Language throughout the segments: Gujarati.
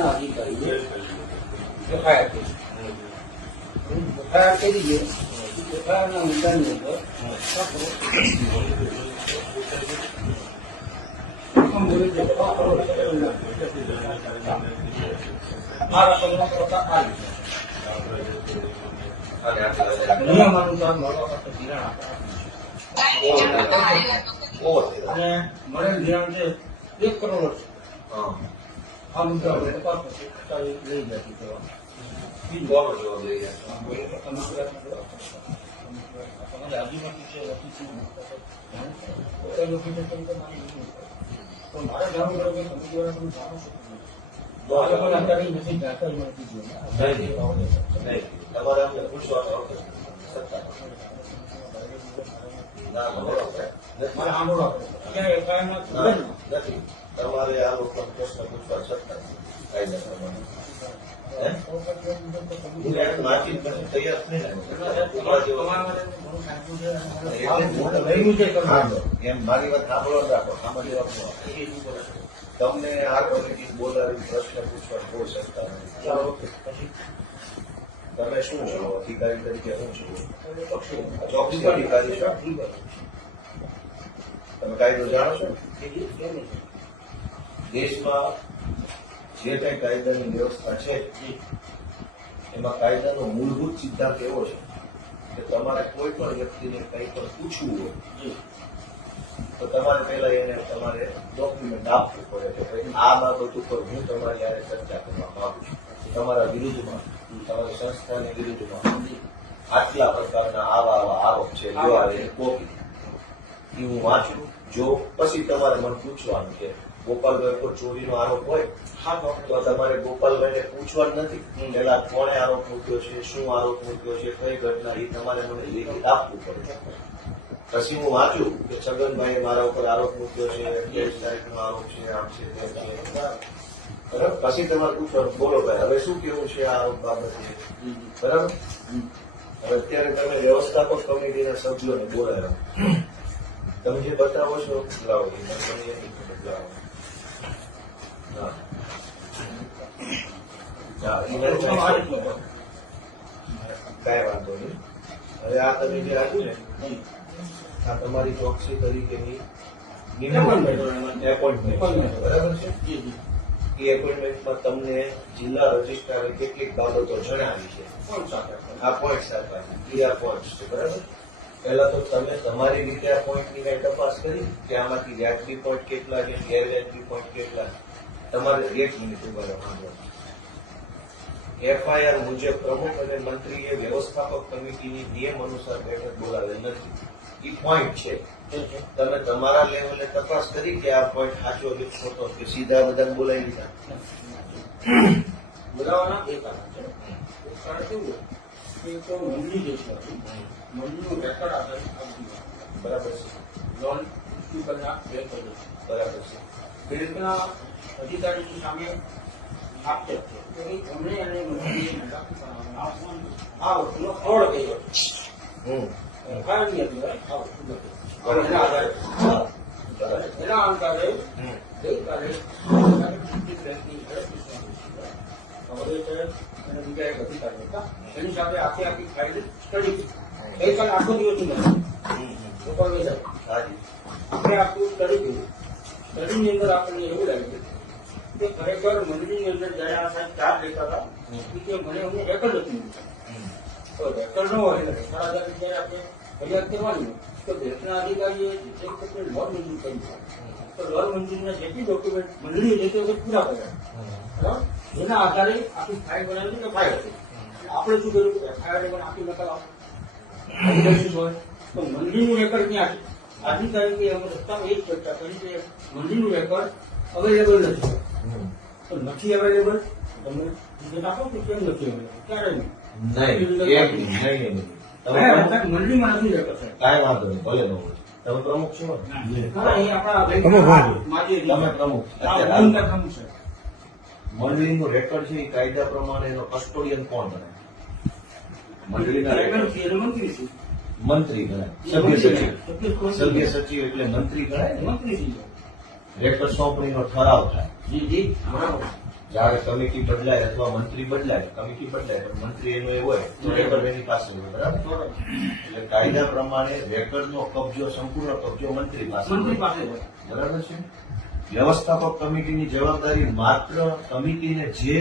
જેલના અધિકારીએ એફઆઈઆર કરી. એફઆઈઆર કરી છે. એફઆઈઆરના મુદ્દાની અંદર આ રકમનો પ્રકાર આવી નિયમ અનુસાર મળવા માટે ધિરાણ અને મળેલ ધિરાણ છે 1 કરોડ છે. આ મુદ્દા આપણે તપાસ લઈ જતી કરવાની. તમારે આજીમાંથી છે તો મારે જાણવું પડે કે તમે દ્વારા તમે જાણો છો તો આ લોકોને અત્યારે નથી જાણકારી મળતી જોઈએ. તમારે અમને પૂછવાનું મારે સાંભળો ક્યાં એફઆઈઆરમાં નથી. તમારે આ લોકો પ્રશ્ન પૂછવા છતાં કાયદા પ્રમાણે તૈયાર એમ મારી વાત સાંભળવા રાખો. સામાન્ય વાત તમને આ કમિટી બોલાવી પ્રશ્ન પૂછવા કોઈ શકતા નથી. તમે શું છો અધિકારી તરીકે? શું છો? ચોક્કસ અધિકારી છો. તમે કાયદો જાણો છો? દેશમાં જે કઈ કાયદાની વ્યવસ્થા છે એમાં કાયદાનો મૂળભૂત સિદ્ધાંત એવો છે કે તમારે કોઈ પણ વ્યક્તિને કંઈ પણ પૂછવું હોય તો તમારે પહેલા એને તમારે ડોક્યુમેન્ટ આપવું પડે કે ભાઈ આ બાબત ઉપર હું તમારી યારે ચર્ચા કરવા માંગુ છું. તમારા વિરુદ્ધમાં, તમારી સંસ્થાની વિરુદ્ધમાં આટલા પ્રકારના આવા આરોપ છે, જો આવે કોપી એ હું વાંચું. જો પછી તમારે મને પૂછવાનું કે ગોપાલભાઈ પર ચોરીનો આરોપ હોય તો તમારે ગોપાલભાઈને પૂછવાનું નથી પેલા કોણે આરોપ મૂક્યો છે, શું આરોપ મૂક્યો છે, કઈ ઘટના, એ તમારે મને લેખિત આપવું પડે. પછી હું વાંચું કે છગનભાઈએ મારા ઉપર આરોપ મૂક્યો છે, 23 તારીખનો આરોપ છે, આમ છે, તેમ છે, બરાબર. પછી તમારે પૂછવાનું બોલો ભાઈ હવે શું કેવું છે આ આરોપ બાબતે, બરાબર. હવે અત્યારે તમે વ્યવસ્થાપક કમિટીના સભ્યોને બોલાવ્યા, તમે જે બતાવો છો લાવો બતાવો. કઈ વાંધો નહીં. હવે આ તમે જે આપ્યું ને આ તમારી ચોકસી તરીકેની એપોઇન્ટમેન્ટ બરાબર છે. એ એપોઇન્ટમેન્ટમાં તમને જિલ્લા રજિસ્ટ્રારે કેટલીક બાબતો જણાવી છે. આ પોઈન્ટ સાથે આ પોઈન્ટ છે બરાબર. પહેલા તો તમે તમારી રીતે આ પોઈન્ટની કઈ તપાસ કરી કે આમાંથી વ્યાજબી પોઈન્ટ કેટલા છે, ગેરવ્યાજબી પોઈન્ટ કેટલા. તમારે 1 મિનિટ ઉભા રહેવાનું. એફઆઈઆર મુજબ પ્રમુખ અને મંત્રીએ વ્યવસ્થાપક કમિટીની નિયમ અનુસાર બેઠક બોલાવેલ નથી. એ પોઈન્ટ છે. તમે તમારા લેવલે તપાસ કરી કે આ પોઈન્ટ સાચો કે ખોટો કે સીધા બધા બોલાવી દીધા? બોલાવવાના એક કારણ છે. એક કારણ કેવું કે તો મંડળી જે છે મંડળીનું રેકોર્ડ આધારિત બરાબર છે. લોન ઇસ્યુ કરનાર બેંક બરાબર છે. બેંકના અધિકારીની સામે આક્ષેપ છે કે એમણે અને મંત્રીએ આ વસ્તુનો ફ્રોડ કર્યો એના આધારે ગઈકાલે બીજા એક અધિકારી હતા એની સાથે આખી ફાઇલ સ્ટડી ગઈકાલે આખો દિવસ આપણે આખું સ્ટડી કર્યું. સ્ટડીની અંદર આપણને એવું લાગ્યું કે ખરેખર મંડળીની અંદર જયારે આ સાહેબ ચાર લેતા હતા કે મને અમને રેકર્ડ નથી મળ્યું. તો રેકર્ડ ન હોય એટલે જયારે આપણે ફરિયાદ કરવાની તો બેંકના અધિકારીએ લોન મંજૂર કરી તો લોન મંજૂરીના જેટલી ડોક્યુમેન્ટ મંડળીએ જે તે પૂરા કર્યા બરાબર. એના આધારે આખી ફાઇલ બનાવી કે ફાઇલ હતી. આપણે શું કર્યું કે એફઆઈઆર પણ આખી નકલ હોય તો મંડળીનું રેકર્ડ ક્યાં છે? અધિકારી અમે રસ્તામાં એ જ ચર્ચા કરી કે મંડળીનું રેકર્ડ અવેલેબલ નથી. તો નથી અવેલેબલ તમે વિગત આપો કે કેમ નથી અવેલેબલ? ક્યારે નહીં? મંડળીમાં નથી રેકર્ડ. કાંઈ વાંધો નહીં, ભલે ન હોય. તમે પ્રમુખ છો? તમે પ્રમુખ. મંડળીનું રેકર્ડ છે એ કાયદા પ્રમાણે એનો કસ્ટોડિયન કોણ બને? મંડળીના મંત્રી ગણાય. સભ્ય સચિવ એટલે મંત્રી ગણાય ને. રેકર્ડ સોંપણીનો ઠરાવ થાય. જયારે કમિટી બદલાય અથવા મંત્રી બદલાય, કમિટી બદલાય પણ મંત્રી એનો એ હોય તો રેકર્ડ એની પાસે હોય, બરાબર? એટલે કાયદા પ્રમાણે રેકર્ડનો કબજો, સંપૂર્ણ કબજો મંત્રી પાસે મંત્રી હોય. પાસે હોય. બરાબર છે. વ્યવસ્થાપક કમિટીની જવાબદારી માત્ર કમિટીને જે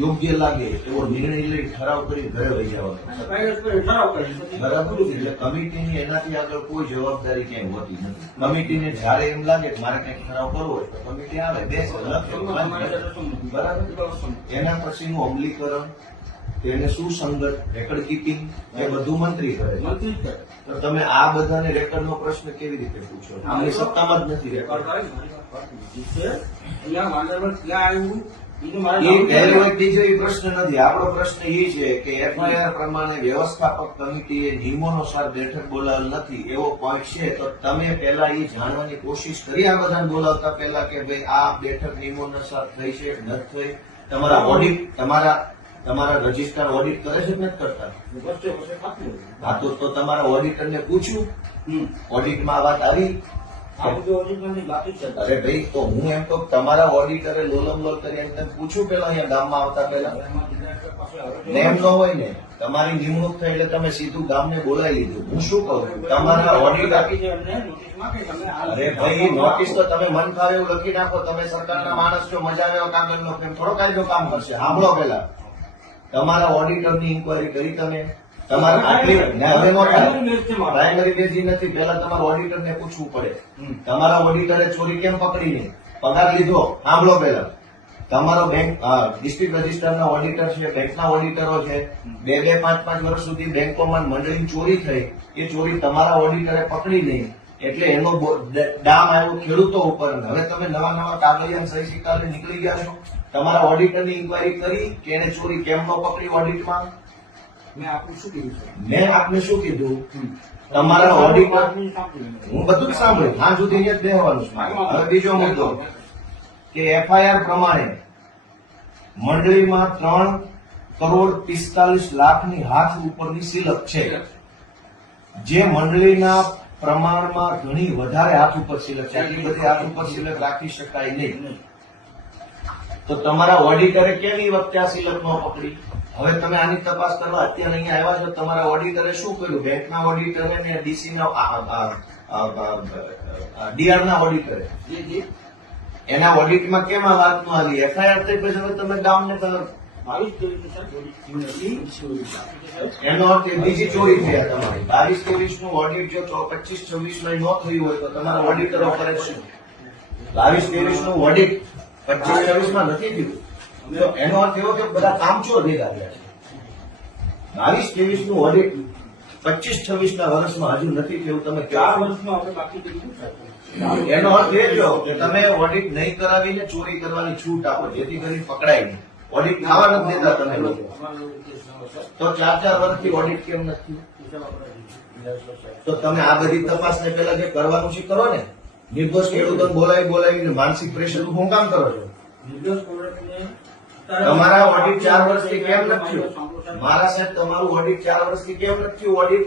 યોગ્ય લાગે એવો નિર્ણય લઈ ઠરાવ કરી ઘરે લઈ જવાનો. કાયદો પર ઠરાવ કરે છે. બરાબર. એટલે કમિટીની એનાથી આગળ કોઈ જવાબદારી ક્યાંય હોતી નથી. કમિટીને જયારે એમ લાગે કે મારે કંઈક ઠરાવ કરવો હોય તો કમિટી આવે, બેસે, લખે, વાંચે. બરાબર. એના પછીનું અમલીકરણ, તેને સુસંગત રેકર્ડ કીપિંગ એ બધું મંત્રી કરે છે. મંત્રી જ કરે. તો તમે આ બધાને રેકર્ડનો પ્રશ્ન કેવી રીતે પૂછો? આમની સત્તામાં જ નથી રેકર્ડ. અહીંયા વાંદરવન ક્યાં આવ્યું એનું મારે એ પહેલો એક બીજો એ પ્રશ્ન નથી. આપણો પ્રશ્ન એ છે કે એફઆઈઆર પ્રમાણે વ્યવસ્થાપક કમિટીએ નિયમોનુસાર બેઠક બોલાવેલ નથી એવો પોઈન્ટ છે, તો તમે પહેલા એ જાણવાની કોશિશ કરી આ બધાને બોલાવતા પહેલા કે ભાઈ આ બેઠક નિયમોનુસાર થઈ છે કે નથી થઈ? તમારા ઓડિટ, તમારા રજિસ્ટર ઓડિટ કરે છે કે નથી કરતા? વચ્ચે વચ્ચે ખાતું હોય. હા, તો તમારા ઓડિટરને પૂછ્યું, ઓડિટમાં આ વાત આવી? આ બધું ઓરિજિનલની બાકી જ છે. અરે ભાઈ, તો હું એમ તો તમારા ઓડિટરે લોલમ લોલ કરી એમ તમે પૂછ્યું પેલા અહીંયા ગામમાં આવતા પહેલા? એમાં ડિરેક્ટર પાસે આવે છે. ને એમ ન હોય ને, તમારી નિમણૂક થઈ એટલે તમે સીધું ગામને બોલાવી લીધું. હું શું કહું છું, તમારા ઓડિટર, બાકી છે એમને નોટિસમાં કે તમે આ અરે ભાઈ નોટિસ તો તમે મન ફાવે એવું લખી નાખો. તમે સરકારના માણસ છો, મજા આવે એવો કાગળનો કેમ થોડો કાયદો કામ કરશે? સાંભળો પેલા, તમારા ઓડિટરની ઇન્કવાયરી કરી તમે? તમારે આટલી ને હવે નો થાય. પ્રાઇમરી બેઝ નથી, પેલા તમારા ઓડિટરને પૂછવું પડે. તમારા ઓડિટરે ચોરી કેમ પકડી નહીં? પગાર લીધો? સાંભળો પેલા, તમારો બેંક ડિસ્ટ્રિક્ટ રજિસ્ટરના ઓડિટર છે, બેંકના ઓડિટરો છે, 2-2, 5-5 વર્ષ સુધી બેંકોમાં મંડળીની ચોરી થઈ, એ ચોરી તમારા ઓડિટરે પકડી નહીં એટલે એનો ડામ આવ્યો ખેડૂતો ઉપર. હવે તમે નવા કાગળિયા સહી સિક્કા લઈને નીકળી ગયા છો. તમારા ઓડિટરની ઇન્કવાયરી કરી કે એને ચોરી કેમ ન પકડી ઓડિટમાં? મેં આપણું શું કીધું છે? મેં આપને શું કીધું? તમારા ઓડિટર, હું બધું જ સાંભળ્યું, હા સુધી જ બેહવાનું છે. હવે બીજો મુદ્દો કે એફઆઈઆર પ્રમાણે મંડળીમાં 3,45,00,000ની હાથ ઉપરની સિલક છે, જે મંડળીના પ્રમાણમાં ઘણી વધારે હાથ ઉપર સિલક છે. આટલી બધી હાથ ઉપર સિલક રાખી શકાય નહીં. તો તમારા ઓડિટરે કેમ એ વખતે આ સિલક ન પકડી? હવે તમે આની તપાસ કરવા અત્યારે અહીંયા આવ્યા છો, તમારા ઓડિટરે શું કર્યું? બેંકના ઓડિટરે ને ડીસીના ડીઆરના ઓડિટરે જી જી એના ઓડિટમાં કેમ આ વાત ન આવી? એફઆઈઆર થઈ પછી હવે તમે ગામને 22-23 એનો અર્થ એ બીજી ચોરી થયા તમારી. 22-23 નું ઓડિટ જો 25-26 માં ન થયું હોય તો તમારા ઓડિટરો કરે શું? 22-23 નું ઓડિટ 25-26 માં નથી થયું તો એનો અર્થ એવો કે બધા કામચોર ભેગા થયા છે. 22-23 નું ઓડિટ 25-26 ના વર્ષમાં હજુ નથી થયું. તમે 4 વર્ષમાં આપણે બાકી કર્યું છે. એનો અર્થ એ થયો કે તમે ઓડિટ નહીં કરાવીને ચોરી કરવાની છૂટ આપો, જેથી કરી પકડાય નહીં. ઓડિટ થવા નથી દેતા તમે લોકો. તો 4-4 વર્ષથી ઓડિટ કેમ નથી? તો તમે આ બધી તપાસને પેલા જે કરવાનું છે કરો ને. નિર્દોષ ખેડૂતોને બોલાવીને માનસિક પ્રેશર હું કામ કરો છો? તમારા ઓડિટ 4 વર્ષથી કેમ નથી થયું? મારા સાહેબ, તમારું ઓડિટ 4 વર્ષથી કેમ નથી થયું? ઓડિટ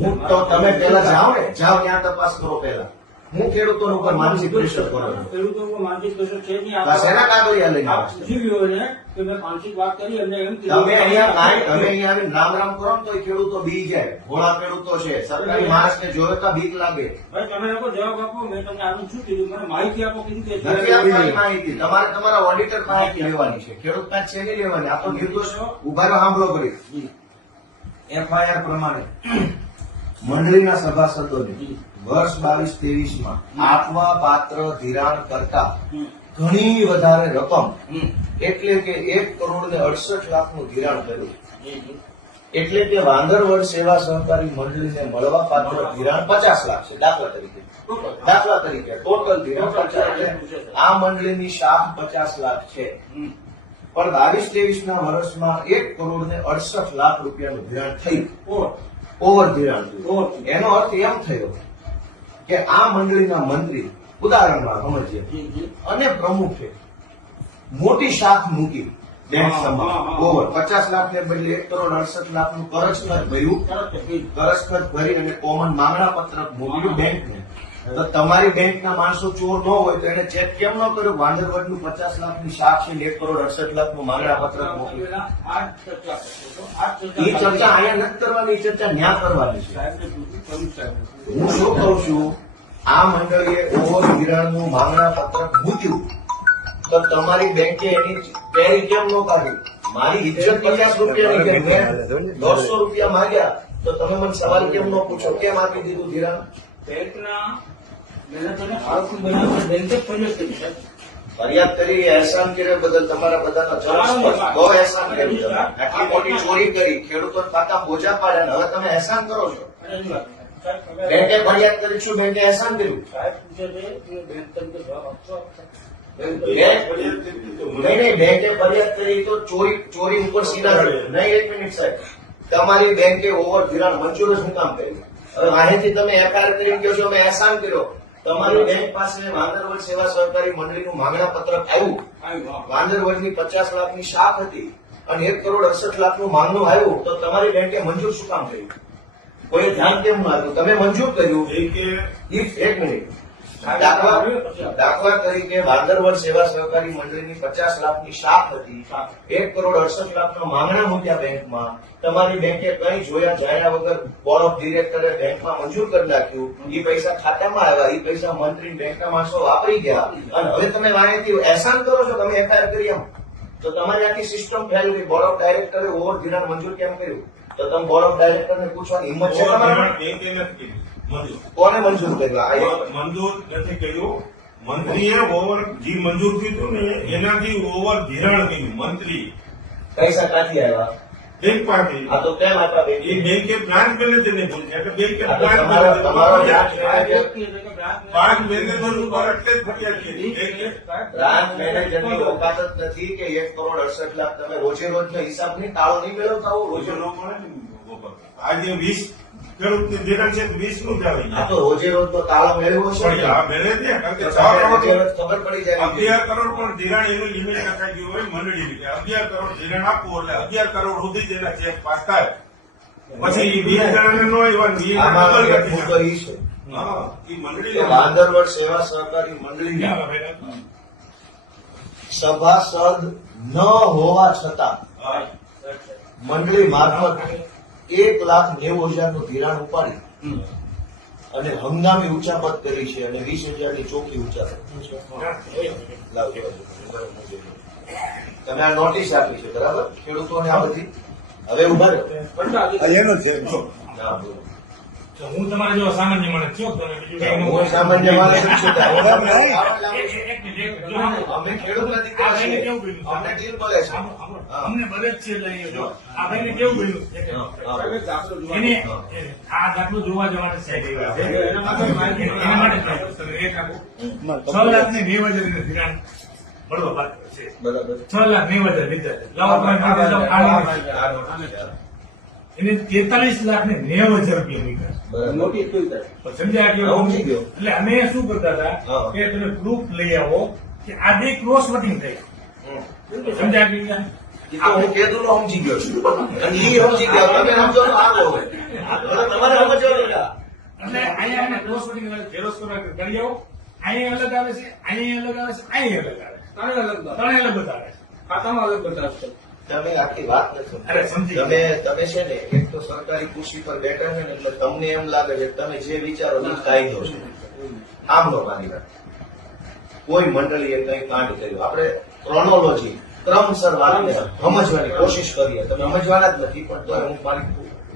હું તો તમે પેલા જાઓ ને, જાઓ ત્યાં તપાસ કરો પેલા. હું ખેડૂતો ઉપર માનસિક પ્રેશર કરો છો? ખેડૂતો ઉપર માનસિક પ્રેશર છે નહીં. આ શેના કાગળિયા લઈને આપ આવો છો? પૂછ્યું એને કે મેં માનસિક વાત કરી એમને એમ તમે અહીંયા આવીને રામ રામ કરો ને તો ખેડૂતો બી જાય. ભોળા ખેડૂતો છે, સરકારી માણસને જોતા બીક લાગે. ભાઈ તમે લોકો જવાબ આપો. મેં તમને આનું શું કીધું? મને માહિતી આપો. કીધું કે નથી આપવાની માહિતી. તમારે તમારા ઓડિટર પાસેથી લેવાની છે, ખેડૂત પાસે છે નહીં લેવાની. આ તો નિર્દોષ ઉભા રહો, સાંભળો કરી. એફઆઈઆર પ્રમાણે મંડળીના સભાસદોને વર્ષ 22-23 માં આપવા પાત્ર ધિરાણ કરતા ઘણી વધારે રકમ એટલે કે 1,68,00,000 નું ધિરાણ કર્યું. એટલે કે વાંદરવડ સેવા સહકારી મંડળીને મળવા પાત્ર ધિરાણ 50 લાખ છે. દાખલા તરીકે ટોટલ ધિરાણ 50. એટલે આ મંડળીની શાખ 50 લાખ છે. પણ 22-23 ના વર્ષમાં 1,68,00,000 રૂપિયાનું ધિરાણ થયું. ઓવર ધિરાણ થયું. એનો અર્થ એમ થયો કે આ મંડળીના મંત્રી, ઉદાહરણમાં સમજીએ, અને પ્રમુખે મોટી શાખ મૂકી બેંક સમા ઓવર 50 લાખ ને બદલે 1,68,00,000 નું કરજ ખર્ચ ભર્યું. કરજ ખર્ચ ભરી અને કોમન માંગણા પત્રક મોકલ્યું બેંકને તો તમારી બેંકના માણસો ચોર ન હોય તો એને ચેક કેમ ન કર્યો? વાંદરવડનું 50 લાખની શાક છે, 1 કરોડ 68 લાખનું માંગણા પત્રક મોકલ્યું. પેલા આ ચર્ચા કરતો હતો. આ એ ચર્ચા અહીંયા નથી કરવાની, એ ચર્ચા ન્યા કરવાની છે. સાહેબને પૂછ્યું, પ્રમુખ સાહેબને પૂછ્યું. હું શું કહું છું, આ મંડળીએ ઓવર ધિરાણનું માંગણા પત્રક મૂક્યું તો તમારી બેંકે એની પેરી કેમ ન કાઢી? મારી ઇજ્જત 50 રૂપિયાની છે, મેં 150 રૂપિયા માંગ્યા તો તમે મને સવાલ કેમ ન પૂછો કેમ આપી દીધું ધિરાણ? બેંકના મહેનતોને આળસુ બનાવવા બેંકે ફરિયાદ કરી સાહેબ. ફરિયાદ કરી, અહેસાન કર્યા બદલ તમારા બધાનો જવાબ બહુ અહેસાન કર્યું. આટલી મોટી ચોરી કરી, ખેડૂતો ખાતા બોજા પાડ્યા ને હવે તમે અહેસાન કરો છો. અને એની વાત સાહેબ, તમે- બેંકે ફરિયાદ કરી છું, બેંકે અહેસાન કર્યું. સાહેબ પૂછે છે કે બેંક તરીકે જવાબ આપશો? નહીં, બેંકે ફરિયાદ કરી તો ચોરી ઉપર સીધા નહીં. 1 મિનિટ સાહેબ, તમારી બેંકે ઓવર ધિરાણ મંજૂર જ હું કામ કર્યું? હવે અહીંથી તમે એફઆઈઆર કરી કહો છો અમે અહેસાન કર્યો. તમારી બેંક પાસે વાંદરવડ સેવા સહકારી મંડળીનું માંગણા પત્રક આવ્યું. વાંદરવડની 50 લાખની શાખ હતી અને 1 કરોડ 68 લાખનું માંગણું આવ્યું તો તમારી બેંકે મંજૂર શું કામ કર્યું? કોઈ ધ્યાન કેમ ન આવ્યું? તમે મંજૂર કર્યું. એક મિનિટ, દાખલા તરીકે વાંદરવડ સેવા સહકારી મંડળીની 50 લાખની શાખ હતી, 1 કરોડ 68 લાખના માંગણા મૂક્યા બેંકમાં. તમારી બેંકે કઈ જોયા જાણ્યા વગર બોર્ડ ઓફ ડિરેક્ટરે બેંકમાં મંજૂર કરી નાખ્યું. એ પૈસા ખાતામાં આવ્યા, એ પૈસા મંત્રી બેંકના માણસો વાપરી ગયા અને હવે તમે વાંહેથી અહેસાન કરો છો તમે એફઆઈઆર કરી એમ તો તમારી આખી સિસ્ટમ ફેલ ગઈ. બોર્ડ ઓફ ડાયરેક્ટરે ઓવર ધિરાણ મંજૂર કેમ કર્યું? તો તમે બોર્ડ ઓફ ડાયરેક્ટરને પૂછવાની હિંમત છે તમારી? કોને મંજૂર કર્યું? મંજૂર નથી કર્યું. મંત્રીએ ઓવર જે મંજૂર થયું ને એનાથી ઓવર ધિરાણ કર્યું મંત્રી પૈસા ક્યાંથી આવ્યા? બેંક પાસે. આ તો કેમ આપ્યા બેંકે? એ બેંકે બ્રાન્ચ મેનેજરને પૂછ્યા એટલે બેંકે આ તો બ્રાન્ચ તમારો બ્રાન્ચ મેનેજર ઉપર એટલે જ ફરિયાદ કરી. મેનેજરની ઓકાત જ નથી કે 1 કરોડ 68 લાખ તમે રોજે રોજનો હિસાબ નહીં, તાળો નહીં મેળવતા હો રોજે રોજે રોજ. ન મળે ને ઉપર. આજે 20 ખેડૂતને ધિરાણ છે 20 નું જ આવી આ જાય. તો રોજે રોજનો તાળો મેળવ્યો છે પણ ને. આ મેળે છે કારણ કે તો 6 તમને કરોડ રોજે રોજ ખબર પડી જાય. 11 કરોડ પણ ધિરાણ એનું લિમિટ નખાઈ ગયું હોય મંડળી કે 11 કરોડ ધિરાણ આપવું એટલે 11 કરોડ સુધી જ એના ચેક પાસ થાય. પછી એ 20 જણાને નો એવા આમાં ડબલ એક કરી મુદ્દો ઈ છે હા એ મંડળી કે વાંદરવડ સેવા સહકારી મંડળીના સભાસદ ન હોવા છતાં મંડળી મારફત 1,90,000 નું ધિરાણ ઉપાડી અને હંગામી ઉચાપત કરી છે અને 20,000 ની ચોખ્ખી ઉચાપત. લાવજો. તમે આ નોટિસ આપી છે બરાબર ખેડૂતોને આ બધી. હવે ઉભા રહો. ના, બોલો. હું તમારા જેવો સામાન્ય માણસ છું તમે બીજું કઈ ન હું હોય. સામાન્ય માણસ છું. એક મિનિટ, જો અમે ખેડૂત નથી આ ભાઈને કેવું બન્યું? અમને ડીલ મળે છે. અમને બધે જ છે એટલે અહીંયા જો આ ભાઈને કેવું બન્યું? એને આ દાખલો જોવા જવાના સાહેબ એવા છે. એના માટે તમે એક આપો 6 લાખ ને 90,000 ધિરાણ મળવા પાત્ર છે. બરાબર. 6,90,000 લીધા છે. લાવો તમે માટે જાઓ, આ એને 43 લાખ ને 90,000 રૂપિયા નીકળ્યા. બરાબર. નોટિસ જોઈ સાહેબ. પણ સમજ્યા કે સમજી ગયો. એટલે અમે શું કરતા હતા હા. કે તમે પ્રૂફ લઈ આવો કે આ બે ક્રોસ વોટિંગ થઈ સમજ્યા કે નહીં? એ તો હું કીધું નો સમજી ગયો છું અને ઈ સમજી ગયા તમે સમજો તો આગળ હોય. હવે તમારે સમજવાનું છે. એટલે અહીંયા એને ક્રોસ વોટિંગ ઝેરોસ કરી આવો. અહીંયા અલગ આવે છે, અહીંયા અલગ આવે છે, અહીંયા અલગ આવે છે. ત્રણેય અલગ બતાવે. ત્રણે અલગ બતાવે છે. ખાતામાં અલગ બતાવશે. તમે આખી વાત નથી અરે, સમજી તમે તમે છે ને એક તો સરકારી ખુરશી પર બેઠા છે ને એટલે તમને એમ લાગે છે કે તમે જે વિચારો એ જ કાયદો છે. આમ નો માની વાત. કોઈ મંડળીએ કઈ કાંડ કર્યું આપણે ક્રોનોલોજી ક્રમસર વાતને સમજવાની કોશિશ કરીએ. તમે સમજવાના જ નથી પણ તો હું મારી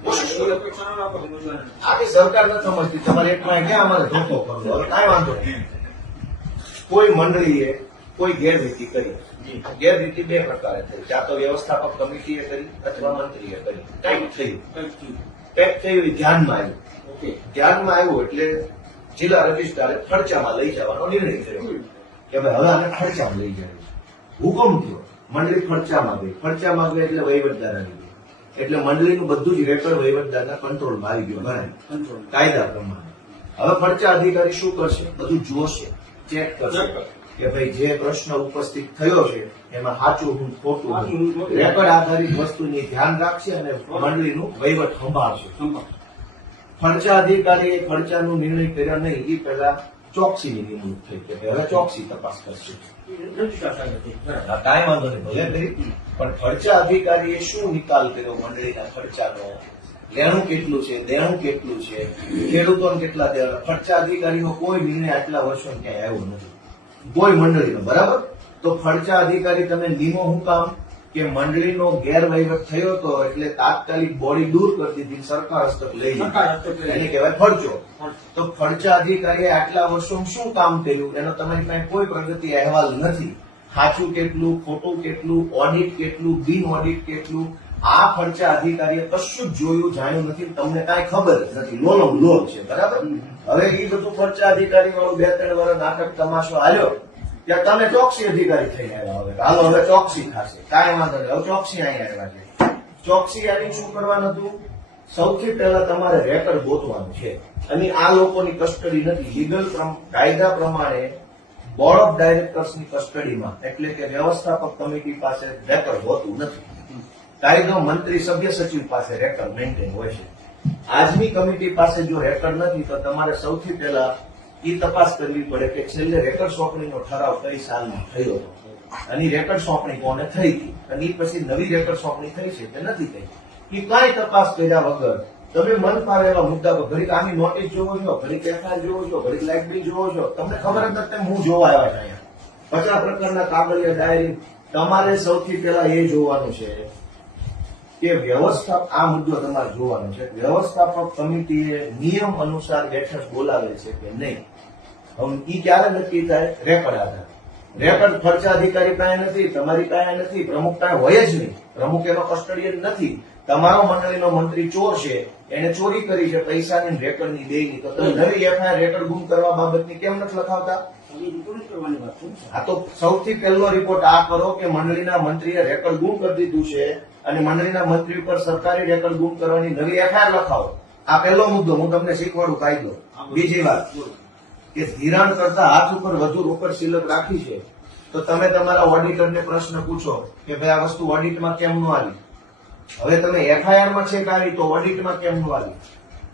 કોશિશ એવી કરું. અપેક્ષા ન રાખો સમજવાની. આખી સરકાર નથી સમજતી તમારે એટલા ક્યાં અમારે ધોકો કરવો? હવે કાંઈ વાંધો નહીં. કોઈ મંડળીએ કોઈ ગેરરીતિ કરી. ગેરરીતિ બે પ્રકારે થઈ. ક્યાં તો વ્યવસ્થાપક કમિટીએ કરી અથવા મંત્રીએ કરી. કંઈક થયું, કંઈક થયું એ ધ્યાનમાં આવ્યું. ઓકે. ધ્યાનમાં આવ્યું એટલે જિલ્લા રજિસ્ટ્રારે ખર્ચામાં લઈ જવાનો નિર્ણય કર્યો કે ભાઈ હવે આને ખર્ચામાં લઈ જાય. હુકમ થયો મંડળી ખર્ચામાં ગઈ. ખર્ચામાં ગઈ એટલે વહીવટદાર આવી ગઈ. એટલે મંડળીનું બધું જ રેકર્ડ વહીવટદારના કંટ્રોલમાં આવી ગયું ભરાય કંટ્રોલ. કાયદા પ્રમાણે. હવે ખર્ચા અધિકારી શું કરશે? બધું જોશે, ચેક કરશે કે ભાઈ જે પ્રશ્ન ઉપસ્થિત થયો છે એમાં સાચું હું ખોટું હું. રેકર્ડ આધારિત વસ્તુની ધ્યાન રાખશે અને મંડળીનું વહીવટ સંભાળશે. સંભાળ. ખર્ચા અધિકારીએ ખર્ચાનો નિર્ણય કર્યા નહીં એ પહેલા ચોકસીની નિમણૂક થઈ કે હવે ચોકસી તપાસ કરશે. રજૂ થાય છે. બરાબર. આ કાંઈ વાંધો નહીં, ભલે કરી, પણ ખર્ચા અધિકારીએ શું નિકાલ કર્યો મંડળીના ખર્ચાનો? લેણું કેટલું છે, દેણું કેટલું છે, ખેડૂતોને કેટલા દેવા? ખર્ચા અધિકારીનો કોઈ નિર્ણય આટલા વર્ષો ક્યાંય આવ્યો નથી કોઈ મંડળીનો. બરાબર? તો ખર્ચા અધિકારી તમે નિમો હું કામ કે મંડળીનો ગેરવહીવટ થયો હતો એટલે તાત્કાલિક બોડી દૂર કરી દીધી, સરકાર હસ્તક લઈ સરકાર લીધી, હસ્તક લઈ એને કહેવાય ખર્ચો. તો ખર્ચા અધિકારીએ આટલા વર્ષોમાં શું કામ કર્યું એનો તમારી પાસે કોઈ પ્રગતિ અહેવાલ નથી. સાચું કેટલું, ખોટું કેટલું, ઓડિટ કેટલું, બિન ઓડિટ કેટલું, આ ખર્ચા અધિકારીએ કશું જ જોયું જાણ્યું નથી, તમને કાંઈ ખબર જ નથી. લોનો લોન છે. બરાબર? હવે એ બધું ખર્ચા અધિકારી વાળું 2-3 વર્ષ નાટક તમાશો આવ્યો ત્યાં તમે ચોકસી અધિકારી થઈને આવ્યા. હવે હાલો હવે ચોકસી થશે, કાંઈ વાંધો નહીં, હવે ચોકસી અહીંયા આવ્યા છે. ચોકસી આવીને શું કરવાનું હતું? સૌથી પહેલા તમારે રેકર્ડ ગોતવાનું છે અને આ લોકોની કસ્ટડી નથી. લીગલ કાયદા પ્રમાણે બોર્ડ ઓફ ડાયરેક્ટર્સની કસ્ટડીમાં એટલે કે વ્યવસ્થાપક કમિટી પાસે રેકર્ડ હોતું નથી. કાયદો મંત્રી સભ્ય સચિવ પાસે રેકર્ડ મેન્ટેન હોય છે. આજની કમિટી પાસે જો રેકર્ડ નથી તો તમારે સૌથી પહેલા એ તપાસ કરવી પડે કે છેલ્લે રેકર્ડ સોંપણીનો ઠરાવ કઈ સાલમાં થયો હતો અને રેકર્ડ સોંપણી કોને થઈ હતી અને એ પછી નવી રેકર્ડ સોંપણી થઈ છે કે નથી થઈ. એ કાંઈ તપાસ કર્યા વગર તમે મન ફાવે એવા મુદ્દા પર ઘડીક આની નોટિસ જોવો છો, ઘડીક એફઆઈઆર જોવો છો, ઘડીક લાઇટ બિલ જોવો છો, તમને ખબર જ નથી હું જોવા આવ્યા છે અહીંયા 50 પ્રકારના કાગળિયા ડાયરી. તમારે સૌથી પહેલા એ જોવાનું છે કે આ મુદ્દો તમારે જોવાનો છે. વ્યવસ્થાપક કમિટીએ નિયમ અનુસાર બેઠક બોલાવે છે કે નહીં. હવે ઈ ક્યારે નક્કી થાય? રેકર્ડ આધાર. રેકર્ડ ખર્ચા અધિકારી પાસે નથી, તમારી પાસે નથી, પ્રમુખ પાસે હોય જ નહીં. પ્રમુખ એનો કસ્ટડીયન નથી. તમારો મંડળીનો મંત્રી ચોર છે, એને ચોરી કરી છે પૈસાની રેકર્ડની દેની, તો તમે નવી એફઆઈઆર રેકર્ડ ગુમ કરવા બાબતની કેમ નથી લખાવતા? એ રિપોર્ટ કરવાની વાત છે. આ તો સૌથી પહેલો રિપોર્ટ આ કરો કે મંડળીના મંત્રીએ રેકર્ડ ગુમ કરી દીધું છે અને મંડળીના મંત્રી ઉપર સરકારી રેકર્ડ ગુમ કરવાની નવી એફઆઈઆર લખાવો. આ પહેલો મુદ્દો. હું તમને શીખવાડું કાયદો. બીજી વાત કે ધિરાણ કરતા હાથ ઉપર વધુ રોકડ સિલક રાખી છે તો તમે તમારા ઓડિટરને પ્રશ્ન પૂછો કે ભાઈ આ વસ્તુ ઓડિટમાં કેમ ન આવી? હવે તમે એફઆઈઆરમાં છે કે આવી તો ઓડિટમાં કેમ ન આવી?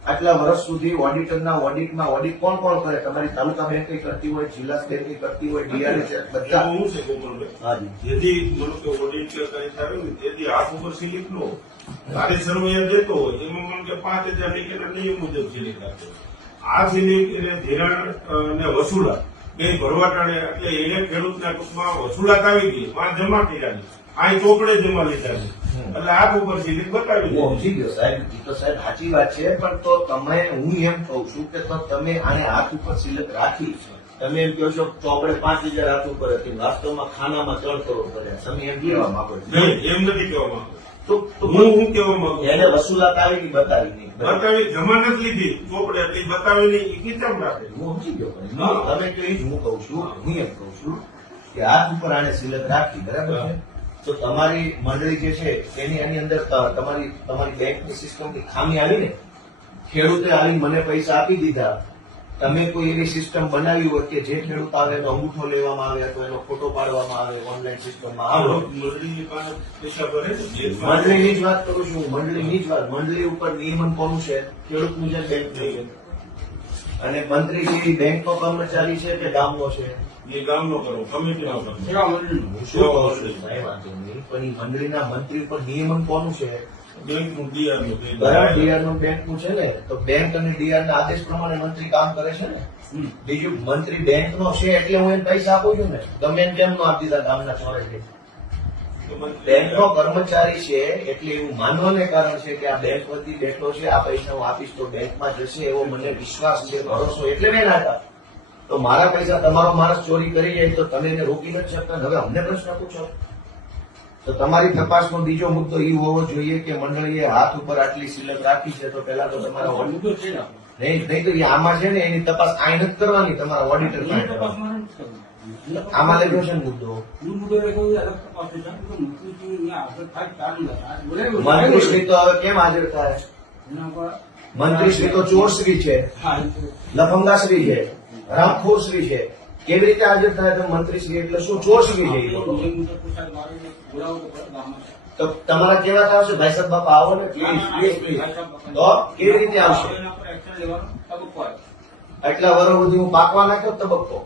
આટલા વર્ષ સુધી ઓડિટરના ઓડિટમાં ઓડિટ કોણ કોણ કરે? તમારી તાલુકા બેંક કરતી હોય, જિલ્લા બેંક કરતી હોય, ડીઆરએસ બધા. હું છે ગોપાલભાઈ, હાજી. જેથી મતલબ કે ઓડિટ કઈ થયું ને તેથી હાથ ઉપર સિલિપ નો તારે સર્વે દેતો હોય એમાં મને કે 5000 ની નિયમ મુજબ સિલિપ રાખે. આ સિલિપ એને ધિરાણ ને વસૂલાત બે ભરવાટાણે એટલે એને ખેડૂતના ટૂંકમાં વસૂલાત આવી ગઈ, માં જમા કર્યા અહીં ચોપડે જમા લીધા છે એટલે હાથ ઉપર સિલિપ બતાવી હું સમજી ગયો સાહેબ, એ તો સાહેબ સાચી વાત છે, પણ તો તમે હું એમ કહું છું કે તો તમે આને હાથ ઉપર સિલક રાખી છે. તમે એમ કહો છો ચોપડે 5000 હાથ ઉપર હતી, વાસ્તવમાં ખાનામાં 3 કરોડ કર્યા. તમે એમ કહેવા માંગો છો? નહીં, એમ નથી કહેવા માંગુ. તો હું કહેવા માંગુ એને વસૂલાત આવી કે બતાવી નહીં? બતાવી જમા નથી લીધી ચોપડે એટલી બતાવી નહીં એ કેમ રાખે? હું સમજી ગયો, પણ તમે કહો એ જ હું કહું છું. હું એમ કહું છું કે હાથ ઉપર આને સિલક રાખી, બરાબર છે? તો તમારી મંડળી જે છે એની અંદર તમારી બેંકની સિસ્ટમની ખામી આવી ને, ખેડૂતે આવી મને પૈસા આપી દીધા, તમે કોઈ એવી સિસ્ટમ બનાવી હોય કે જે ખેડૂત આવે એનો અંગૂઠો લેવામાં આવે અથવા એનો ફોટો પાડવામાં આવે ઓનલાઈન સિસ્ટમમાં આવે. મંડળીની પાસે પૈસા ભરે છે જે મંડળીની જ વાત કરું છું, મંડળીની જ વાત. મંડળી ઉપર નિયમન કોનું છે? ખેડૂતનું છે, બેંકનું છે. અને મંત્રી જે બેંકનો કર્મચારી છે કે ગામનો છે? એ ગામનો કરો, કમિટીનો કરો. સેવા મંડળી. હું શું કહું છું? કાંઈ વાંધો નહીં, પણ એ મંડળીના મંત્રી ઉપર નિયમન કોનું છે? બેંકનું ડીઆરનું બેંક. બરાબર, ડીઆરનું બેંકનું છે ને, તો બેંક અને ડીઆરના આદેશ પ્રમાણે મંત્રી કામ કરે છે ને. બીજું મંત્રી બેંકનો છે એટલે હું એને પૈસા આપું છું ને, ગમે એને કેમ નો આપી દીધા ગામના ચોરે છે. બેંકનો કર્મચારી છે એટલે એવું માનવાને કારણ છે કે આ બેંક વતી બેઠો છે, આ પૈસા હું આપીશ તો બેંકમાં જશે એવો મને વિશ્વાસ છે, ભરોસો, એટલે મેં ના હતા. તો મારા પૈસા તમારો માણસ ચોરી કરી જાય તો તમે એને રોકી નથી શકતા. હવે અમને પ્રશ્ન પૂછો તો તમારી તપાસનો બીજો મુદ્દો એ હોવો જોઈએ કે મંડળીએ હાથ ઉપર આટલી સિલક રાખી છે તો પેલા તો તમારા આ મુદ્દો છે ને આપણો. નહીં તો એ આમાં છે ને એની તપાસ આ નથી કરવાની, તમારા ઓડિટર એની તપાસમાં નથી કરવું. આમાં લખ્યો છે ને મુદ્દો. હું મુદ્દો એ કહું અલગ તપાસ છે. કારણ કે મંત્રીશ્રી અહીંયા હાજર થાય ચાલુ નથી. આ બોલાવ્યું. મંત્રીશ્રી તો હવે કેમ હાજર થાય? એના પર મંત્રીશ્રી તો ચોરશ્રી છે, હા, એ તો લફંગાશ્રી છે, હરામખોરશ્રી છે. કેવી રીતે હાજર થાય તમે મંત્રી શ્રી એટલે શું ચોર શ્રી છે એ લોકો? એ મુજબ પૂછાય મારે બોલાવવું તો પડે ગામમાં. તો તમારા કેવા આવશે ભાઈ સાહેબ બાપા આવો ને પ્લીઝ તો કેવી રીતે આવશે? એના પર એક્શન લેવાનો તબક્કો આવે. આટલા વર્ષ સુધી હું પાકવા નાખ્યો તબક્કો,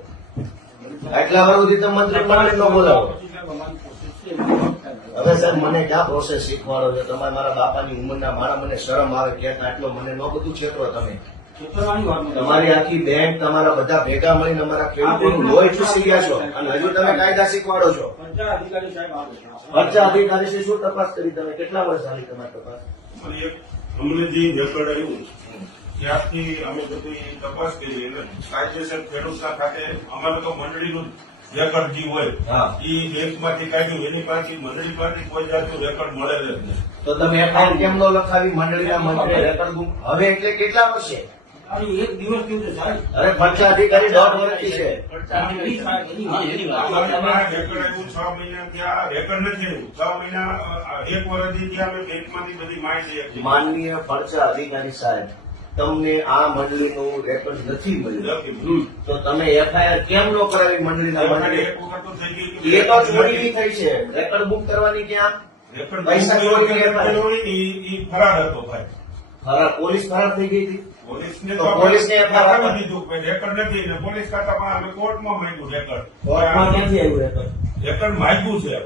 આટલા વર્ષ સુધી તમે મંત્રી મંડળ ન બોલાવો. પછી સાહેબ અમારી કોશિશ છે એમાં થાય. હવે સાહેબ મને ક્યાં પ્રોસેસ શીખવાડો છો તમે? મારા બાપાની ઉંમરના મારા મને શરમ આવે ક્યાંક આટલો મને ન બધું છેતરો તમે. ખેતરવાની વાત નથી. તમારી આખી બેંક તમારા બધા ભેગા મળીને અમારા ખેડૂતોનું લોહી ચૂસી ગયા છો અને હજુ તમે કાયદા શીખવાડો છો. પંચાયત અધિકારી સાહેબ આવે છે. પંચાયત અધિકારી છે શું તપાસ કરી તમે? કેટલા વર્ષ ચાલી તમારી તપાસ? અને એક અમને જે રેકોર્ડ આવ્યું ત્યારથી અમે બધી તપાસ કરી અને કાયદેસર ખેડૂતના ખાતે અમારે તો મંડળીનું રેકોર્ડ જે હોય હા. એ બેંકમાંથી કાઢ્યું એની પાસે મંડળી પાસે કોઈ જાતનું રેકોર્ડ મળે જ નહીં. તો તમે એફઆઈઆર કેમ ન લખાવી? મંડળીના મંત્રી રેકર્ડ ગુમ હવે એટલે કેટલા વર્ષે? અને એક દિવસ કેવું છે સાહેબ? અરે પંચાયત અધિકારી 1.5 વર્ષથી છે. એની વાત, એની વાત. અમારે પાસે રેકોર્ડ આવ્યું 6 મહિના ત્યાં રેકોર્ડ નથી આવ્યું 6 મહિના 1 વર્ષથી ત્યાં અમે બેંકમાંથી બધી માહિતી આપી. માનનીય પંચાયત અધિકારી સાહેબ, તમને આ મંડળીનું રેકર્ડ નથી મળ્યું તો તમે એફઆઈઆર કેમ ન કરાવી મંડળીના મંત્રી? એક વખત તો થઈ ગઈ એ તો ચોરી થઈ છે. રેકર્ડ બુક કરવાની ક્યાં? રેકોર્ડ પૈસા ચોરી કરેલો હોય ને એ ફરાર હતો ભાઈ. ફરાર પોલીસ ફરાર થઈ ગઈ હતી. પોલીસને તો પોલીસને FIR આપી દીધું કે રેકોર્ડ નથી ને પોલીસ ખાતામાં અમે કોર્ટમાં માંગ્યું રેકોર્ડ. કોર્ટમાં ક્યાંથી આવ્યું રેકર્ડ? રેકોર્ડ માંગ્યું છે.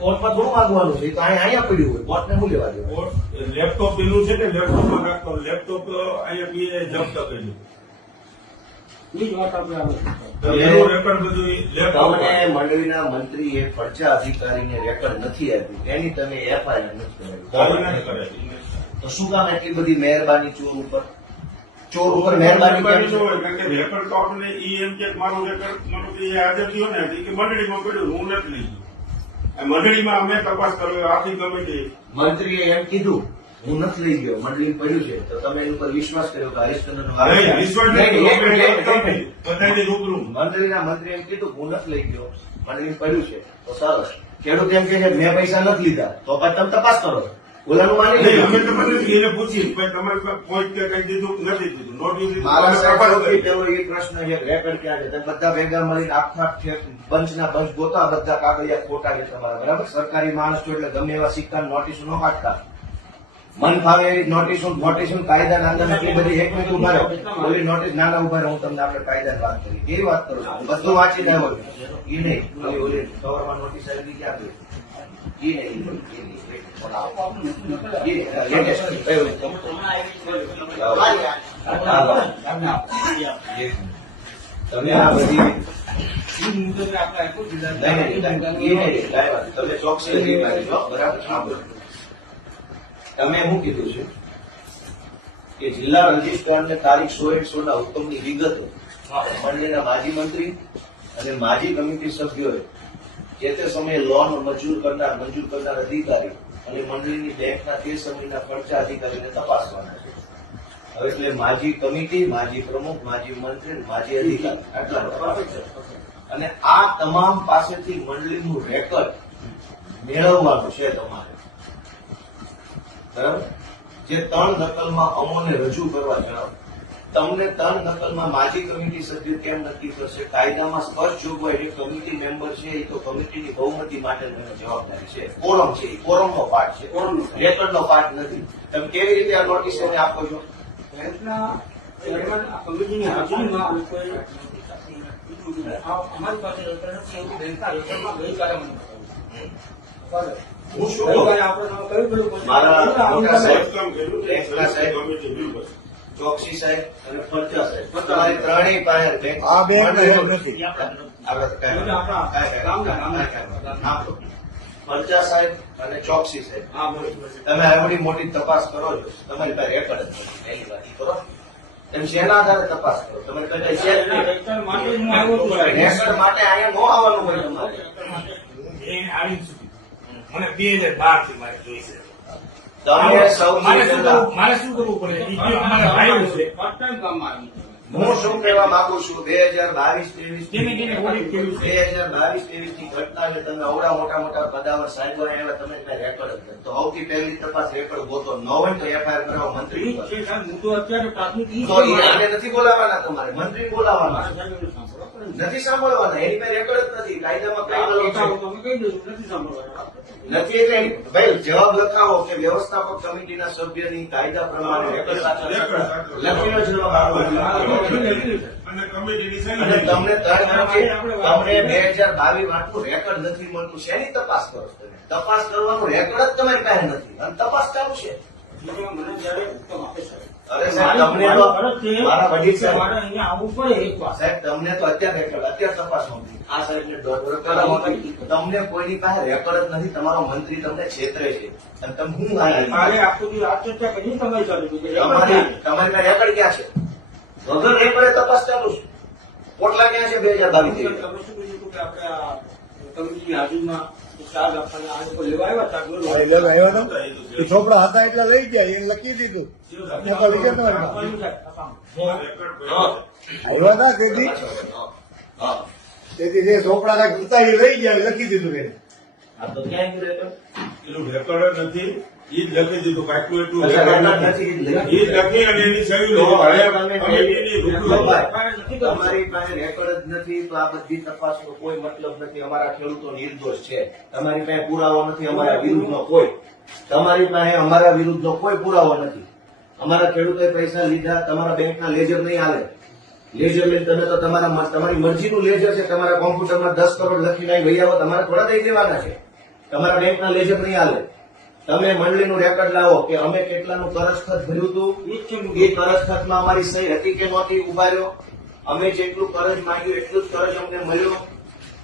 કોર્ટમાં થોડું માંગવાનું છે? એ તો અહીંયા પડ્યું હોય. કોર્ટને શું લેવા દેવું? કોર્ટ લેપટોપ પેલું છે ને લેપટોપમાં રાખતો લેપટોપ અહીંયા બી જપ્ત કર્યું. એ જ વાત આપણે આવે છે. તો એનું રેકોર્ડ બધું લેપટોપ તમને મંડળીના મંત્રીએ પંચાયત અધિકારીને રેકર્ડ નથી આપ્યું એની તમે એફઆઈઆર નથી નથી કરાવી. કરેલી. તો શું કામ એટલી બધી મહેરબાની ચોર ઉપર? ચોર ઉપર મહેરબાની કેમ છે? કારણ કે રેકોર્ડ તો આપણને ઈ એમ કે મારું રેકોર્ડ મારું કે હાજર થયો ને એ કે મંડળીમાં પડ્યું હું નથી લઈ ગયો. આ મંડળીમાં અમે તપાસ કર્યો આખી કમિટી મંત્રીએ એમ કીધું હું નથી લઈ ગયો, મંડળી પડ્યું છે. તો તમે એની ઉપર વિશ્વાસ કર્યો કે હરીશચંદ્રનો નહીં, વિશ્વાસ નથી. નહીં, એક મિનિટ. બધાની રૂબરૂ મંત્રીના મંત્રી એમ કીધું હું નથી લઈ ગયો, મંડળી પડ્યું છે. તો સરસ. ખેડૂત એમ કે છે મેં પૈસા નથી લીધા, તો પછી તમે તપાસ કરો. ઓલાનું માની નહીં, અમે લીધું. તો બધું એને પૂછી ભાઈ તમારે પાસે પોઈન્ટ કે કઈ દીધું કે નથી દીધું નોટિસ દીધું મારા તમે સાહેબ તપાસ સૌથી કરી. પહેલો એ પ્રશ્ન છે રેકર્ડ ક્યાં છે? તમે બધા ભેગા મળીને આખા બંચના બંચ ગોતા, બધા કાગળિયા ખોટા છે તમારા, બરાબર? સરકારી માણસ છો એટલે ગમે એવા સિક્કા નોટિસો ન કાઢતા. મન ફાવે એવી નોટિસો કાયદાના અંદર એટલી બધી એક મિનિટ ઉભા રહો. ઓલી નોટિસ નાના ઉભા રહો. હું તમને આપણે કાયદાની વાત કરી કેવી વાત કરું છું? બધું વાંચી આવ્યો છું. એ નહીં ઓલી સવારમાં નોટિસ આવી ક્યાં ગઈ? એ નહીં તમે આ બધી એ મુજબ આપણે આપ્યું જિલ્લા. તમે ચોકસી અધિકારી છો, બરાબર? સાંભળો. તમે શું કીધું છે કે જિલ્લા રજિસ્ટ્રારને તારીખ 16/16 ના હુકમની વિગતો મંડળીના માજી મંત્રી અને માજી કમિટી સભ્યોએ જે તે સમયે લોન મંજૂર કરનાર અધિકારી અને મંડળીની બેંકના તે સમયના ખર્ચા અધિકારીને તપાસવાના છે. હવે એટલે માજી કમિટી, માજી પ્રમુખ, માજી મંત્રી અને માજી અધિકારી આટલા બરાબર છે. અને આ તમામ પાસેથી મંડળીનું રેકર્ડ મેળવવાનું છે તમારે, બરાબર? જે 3 નકલમાં અમોને રજૂ કરવા જણાવો. તમને 3 નકલમાં માજી કમિટી સભ્ય કેમ નક્કી કરશે? કાયદામાં સ્પષ્ટ જોગવાઈ છે કમિટી મેમ્બર છે એ તો કમિટીની બહુમતી માટે જવાબદારી છે. કોરમ છે, એ કોરમનો પાર્ટ છે, રેકર્ડનો પાર્ટ નથી. તમે કેવી રીતે આ નોટિસ એને આપો છો? બેંકના ચેરમેન આ કમિટીની હાજરીમાં આ લોકોએ અમારી પાસે રેકર્ડ નથી એવું બેંકના રેકર્ડમાં ગઈકાલે મને બતાવ્યું. હું શું ગઈકાલે કહું? આપણે કયું પેલું મારા મોટા સાહેબ, કામ કર્યું બેંકના સાહેબ, કમિટી બિલ પર. ચોકસી સાહેબ અને ફરજા સાહેબ તમારી ત્રણેય પાસે બેંક આ બેંકનો હેડ નથી. ફરજા સાહેબ અને ચોકસી સાહેબ હા બોલો. તમે આવડી મોટી તપાસ કરો છો, તમારી પાસે રેકર્ડ જ નથી. એની વાત કરો. તમે શેના આધારે તપાસ કરો? તમારી પાસે છે જ નહીં. રેકર્ડ માટે હું આવ્યો છું સાહેબ. રેકર્ડ માટે અહીંયા ન આવવાનું હોય તમારે. એ આવી સુધી મને 2012 થી મારે જોઈ છે. તમે સૌથી પહેલા મારે શું કરવું પડે? ઈ જે અમારા ભાઈઓ છે ફર્સ્ટ ટાઈમ ગામમાં આવ્યું છે. હું શું કહેવા માંગુ છું 2022-23 ધીમે ધીમે ઓડિટ કર્યું છે. 2022-23 ની ઘટના એટલે તમે અવડા મોટા મોટા પદાવર સાહેબો આવ્યા તમે કઈ રેકોર્ડ જ નથી. તો સૌથી પહેલી તપાસ રેકોર્ડ ગોતો ન હોય તો એફઆઈઆર કરાવો મંત્રી ઈ ઉપર. છે સાહેબ, મુદ્દો અત્યારે પ્રાથમિક ઈ તો છે. આને નથી બોલાવવાના તમારે મંત્રી બોલાવવાના મારા સાહેબને સાંભળો પડે ને. નથી સાંભળવાના એની પાસે રેકોર્ડ જ નથી કાયદામાં કઈ આ બોલો બતાવો તો અમે કહી દઈશું, નથી સાંભળવાના. નથી એટલે ભાઈ જવાબ લખાવો કે વ્યવસ્થાપક કમિટીના સભ્યની કાયદા પ્રમાણે રેકોર્ડ સાચો છે. લખીને જવાબ આપો. અને કમિટીની અને સહી તમને તમને 2022 આટલું રેકોર્ડ નથી મળતું શેની તપાસ કરો છો તમે? તપાસ કરવાનું રેકોર્ડ જ તમારી પાસે નથી અને તપાસ ચાલુ છે. એટલે મને જ્યારે હુકમ આપે સાહેબ, અરે સાહેબ તમને તો ફરજ છે મારા વડીલ કે સાહેબ મારે અહીંયા આવવું પડે એકવાર. સાહેબ તમને તો અત્યારે રેકોર્ડ અત્યારે તપાસ નહોતી આ સાહેબને દોઢ કરાવો તમને કોઈની પાસે રેકોર્ડ જ નથી તમારો મંત્રી તમને છેતરે છે અને તમે હું મારે આયા આખો દી આ ચર્ચા કરી તમારી સાથે કે તમારી તમારી પાસે રેકોર્ડ ક્યાં છે વગર રેકોર્ડે તપાસ ચાલુ છે પોટલા ક્યાં છે 2022 તમે શું કીધું હતું કે આપણે આ કમિટીની હાજરીમાં ચાર્જ આપવાના આ લોકો લેવા આવ્યા હતા, બોલો. એટલે આવ્યો તો એ છોકરા હતા એટલે લઈ ગયા એ લખી દીધું મોકલી ગયા તમારી પાસે. આપવાનું છે, આપવાનું. આવ્યા હતા તેથી હા તેથી જે છોકરા હતા એ લઈ ગયા એ લખી દીધું એને. આ તો ક્યાં ગયું રેકોર્ડ એનું રેકોર્ડ જ નથી ઈ જ લખી દીધું કાંઈકનું એટલું અચ્છા, રેકોર્ડ રેકોર્ડ નથી નથી, ઈ જ લખી અને એની સહી તો લીધી. હવે તમે કમિટીની રૂબરૂ તમારી પાસે રેકોર્ડ જ નથી તો આ બધી તપાસનો કોઈ મતલબ નથી અમારા ખેડૂતો નિર્દોષ છે તમારી પાસે પુરાવો નથી અમારા વિરુદ્ધનો કોઈ તમારી પાસે અમારા વિરુદ્ધનો કોઈ પુરાવો નથી અમારા ખેડૂતોએ પૈસા લીધા તમારા બેંકના લેજર નહીં હાલે લેજર લઈને તમે તો તમારી મરજીનું લેજર છે તમારા કોમ્પ્યુટરમાં 10 કરોડ લખીને અહીં વહી આવો તમારે થોડા દઈ દેવાના છે તમારા બેંકના લેજર નહીં હાલે તમે મંડળીનું રેકોર્ડ લાવો કે અમે કેટલાનું કરજ ખર્ચ ભર્યું હતું ઈ જ છે મુદ્દો. એ કરજ ખર્ચમાં અમારી સહી હતી કે નહોતી ઉભા રહ્યો અમે જેટલું કરજ માંગ્યું એટલું જ કરજ અમને મળ્યો